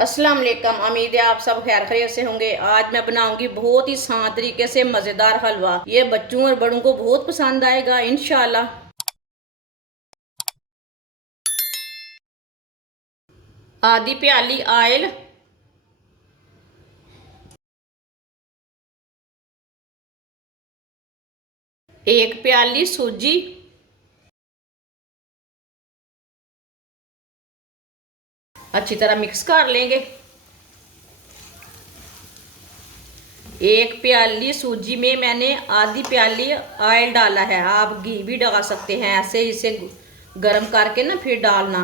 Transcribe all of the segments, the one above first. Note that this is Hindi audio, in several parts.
अस्सलाम वालेकुम। उम्मीद है आप सब खैर खैरियत से होंगे। आज मैं बनाऊंगी बहुत ही आसान तरीके से मज़ेदार हलवा। ये बच्चों और बड़ों को बहुत पसंद आएगा इंशाल्लाह। आधी प्याली ऑयल, एक प्याली सूजी, अच्छी तरह मिक्स कर लेंगे। एक प्याली सूजी में मैंने आधी प्याली ऑयल डाला है। आप घी भी डाल सकते हैं, ऐसे इसे गर्म करके ना फिर डालना।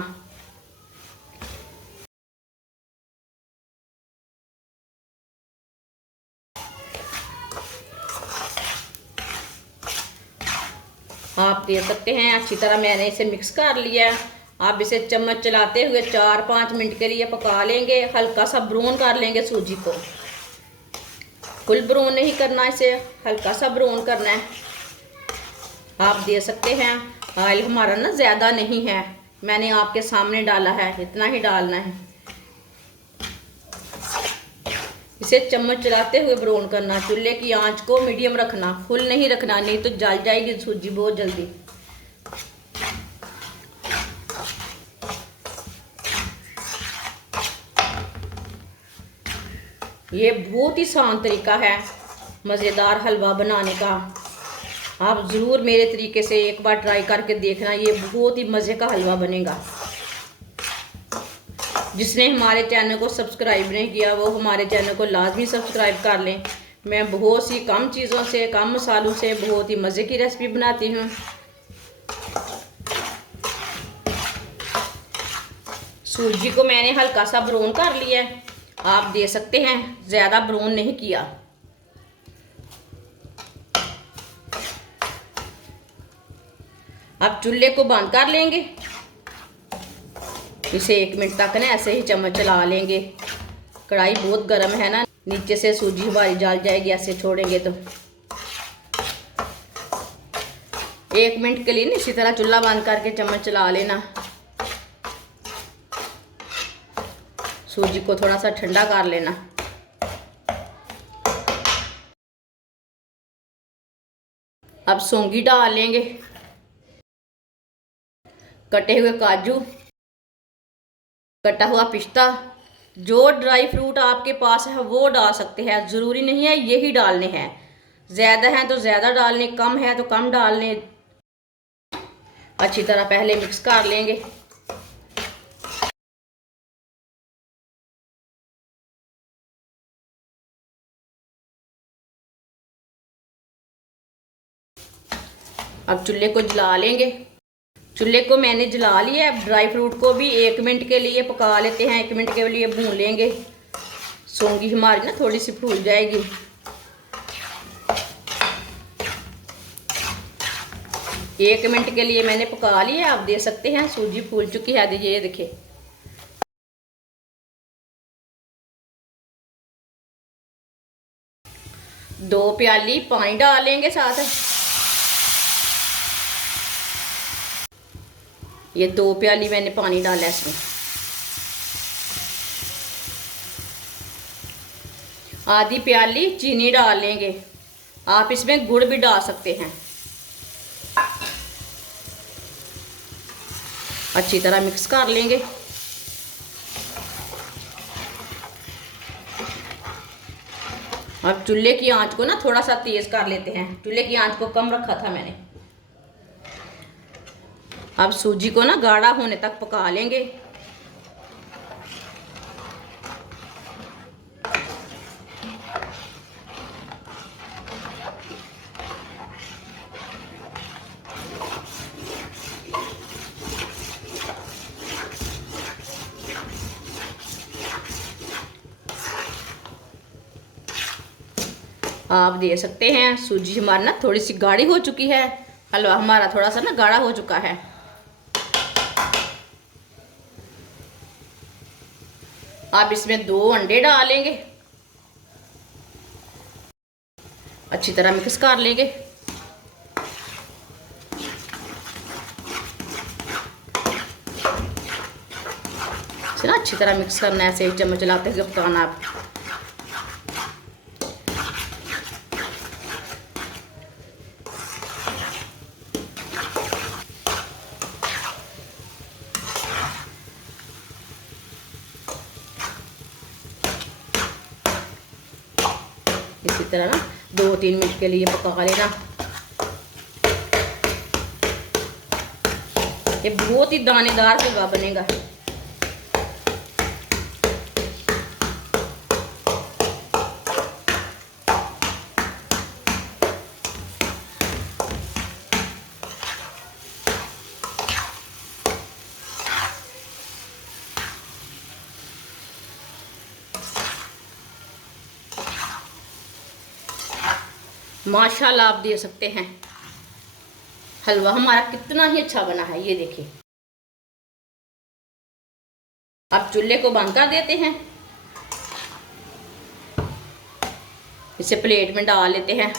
आप देख सकते हैं अच्छी तरह मैंने इसे मिक्स कर लिया है। आप इसे चम्मच चलाते हुए 4-5 मिनट के लिए पका लेंगे। हल्का सा ब्राउन कर लेंगे सूजी को, फुल ब्राउन नहीं करना, इसे हल्का सा ब्राउन करना है। आप देख सकते हैं ऑयल हमारा ना ज़्यादा नहीं है, मैंने आपके सामने डाला है, इतना ही डालना है। इसे चम्मच चलाते हुए ब्राउन करना। चूल्हे की आंच को मीडियम रखना, फुल नहीं रखना, नहीं तो जल जाएगी सूजी बहुत जल्दी। ये बहुत ही आसान तरीका है मज़ेदार हलवा बनाने का। आप ज़रूर मेरे तरीके से एक बार ट्राई करके देखना, ये बहुत ही मज़े का हलवा बनेगा। जिसने हमारे चैनल को सब्सक्राइब नहीं किया वो हमारे चैनल को लाजमी सब्सक्राइब कर लें। मैं बहुत सी कम चीज़ों से, कम मसालों से बहुत ही मज़े की रेसिपी बनाती हूँ। सूजी को मैंने हल्का सा ब्राउन कर लिया है, आप दे सकते हैं, ज़्यादा ब्राउन नहीं किया। अब चूल्हे को बंद कर लेंगे। इसे 1 मिनट तक ना ऐसे ही चम्मच चला लेंगे। कढ़ाई बहुत गर्म है ना, नीचे से सूजी हमारी जल जाएगी ऐसे छोड़ेंगे तो। 1 मिनट के लिए ना इसी तरह चूल्हा बंद करके चम्मच चला लेना। सूजी को थोड़ा सा ठंडा कर लेना। अब सौंगी डाल लेंगे, कटे हुए काजू, कटा हुआ पिस्ता, जो ड्राई फ्रूट आपके पास है वो डाल सकते हैं, ज़रूरी नहीं है यही डालने हैं। ज़्यादा है तो ज़्यादा डालने, कम है तो कम डालने। अच्छी तरह पहले मिक्स कर लेंगे। अब चूल्हे को जला लेंगे। चूल्हे को मैंने जला लिया है। ड्राई फ्रूट को भी 1 मिनट के लिए पका लेते हैं, 1 मिनट के लिए भून लेंगे। सौंगी हमारी ना थोड़ी सी फूल जाएगी। एक मिनट के लिए मैंने पका लिया, आप देख सकते हैं सूजी फूल चुकी है। ये देखिए, दो प्याली पानी डालेंगे साथ। ये 2 प्याली मैंने पानी डाला इसमें। आधी प्याली चीनी डाल लेंगे, आप इसमें गुड़ भी डाल सकते हैं। अच्छी तरह मिक्स कर लेंगे। अब चूल्हे की आंच को ना थोड़ा सा तेज कर लेते हैं, चूल्हे की आंच को कम रखा था मैंने। अब सूजी को ना गाढ़ा होने तक पका लेंगे। आप देख सकते हैं सूजी हमारी ना थोड़ी सी गाढ़ी हो चुकी है, हलवा हमारा थोड़ा सा ना गाढ़ा हो चुका है। आप इसमें 2 अंडे डालेंगे, अच्छी तरह मिक्स कर लेंगे। इसे ना अच्छी तरह मिक्स करना है, ऐसे चम्मच चलाते हुए पकाना आप। इसी तरह ना 2-3 मिनट के लिए पका लेना। ये बहुत ही दानेदार हलवा बनेगा। माशाल्लाह आप दे सकते हैं, हलवा हमारा कितना ही अच्छा बना है। ये देखिए, अब चूल्हे को बंद कर देते हैं, इसे प्लेट में डाल लेते हैं।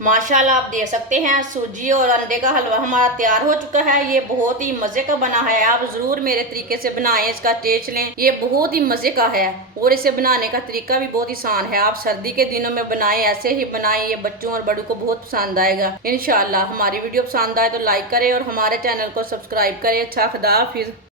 माशाल्लाह आप दे सकते हैं, सूजी और अंडे का हलवा हमारा तैयार हो चुका है। ये बहुत ही मज़े का बना है, आप ज़रूर मेरे तरीके से बनाएं, इसका टेस्ट लें। ये बहुत ही मज़े का है और इसे बनाने का तरीका भी बहुत आसान है। आप सर्दी के दिनों में बनाएं, ऐसे ही बनाएं, ये बच्चों और बड़ों को बहुत पसंद आएगा इंशाल्लाह। हमारी वीडियो पसंद आए तो लाइक करें और हमारे चैनल को सब्सक्राइब करें। अच्छा, खुदा हाफिज़।